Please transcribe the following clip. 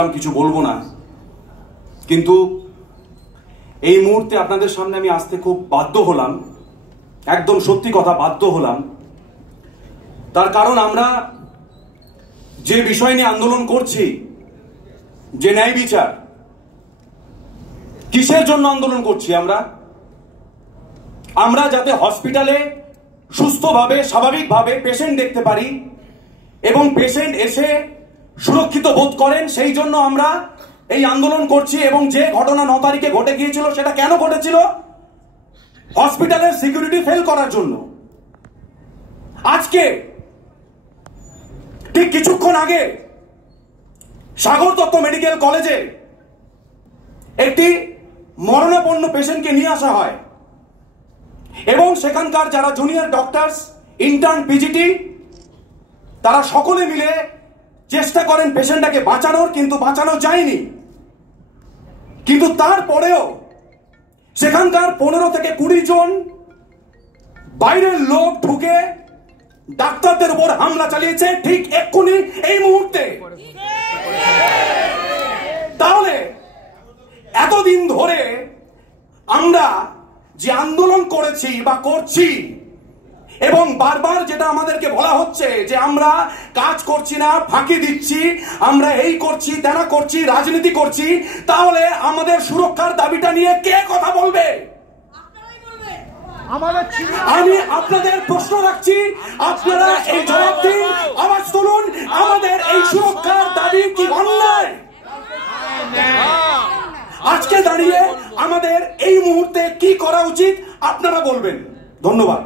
কিছু বলবো না, কিন্তু এই মুহূর্তে আপনাদের সামনে আমি আসতে খুব বাধ্য হলাম। একদম সত্যি কথা, বাধ্য হলাম। তার কারণ আমরা যে বিষয় নিয়ে আন্দোলন করছি, যে ন্যায় বিচার, কিসের জন্য আন্দোলন করছি? আমরা যাতে হসপিটালে সুস্থভাবে স্বাভাবিকভাবে পেশেন্ট দেখতে পারি এবং পেশেন্ট এসে সুরক্ষিত বোধ করেন, সেই জন্য আমরা এই আন্দোলন করছি। এবং যে ঘটনা 9 তারিখে ঘটে গিয়েছিল, সেটা কেন ঘটেছিল? হসপিটালের সিকিউরিটি ফেল করার জন্য। আজকে ঠিক কিছুক্ষণ আগে সাগর দত্ত মেডিকেল কলেজে একটি মরণাপন্ন পেশেন্টকে নিয়ে আসা হয় এবং সেখানকার যারা জুনিয়র ডক্টরস, ইন্টার্ন, পিজিটি, তারা সকলে মিলে চেষ্টা করেন পেশেন্টটাকে বাঁচানোর, কিন্তু বাঁচানো যায়নি। কিন্তু তারপরেও সেখানকার 15 থেকে 20 জন বাইরের লোক ঢুকে ডাক্তারদের উপর হামলা চালিয়েছে ঠিক এক্ষুনি এই মুহূর্তে। তাহলে এতদিন ধরে আমরা যে আন্দোলন করেছি বা করছি, এবং বারবার যেটা আমাদেরকে বলা হচ্ছে যে আমরা কাজ করছি না, ফাঁকি দিচ্ছি, আমরা এই করছি, তেনা করছি, রাজনীতি করছি, তাহলে আমাদের সুরক্ষার দাবিটা নিয়ে কে কথা বলবে? আমি আপনাদের প্রশ্ন রাখছি, আপনারা এই জবাব দিন, আওয়াজ তুলুন। আমাদের এই সুরক্ষার দাবি কি অন্যায়? আজকে দাঁড়িয়ে আমাদের এই মুহূর্তে কি করা উচিত আপনারা বলবেন। ধন্যবাদ।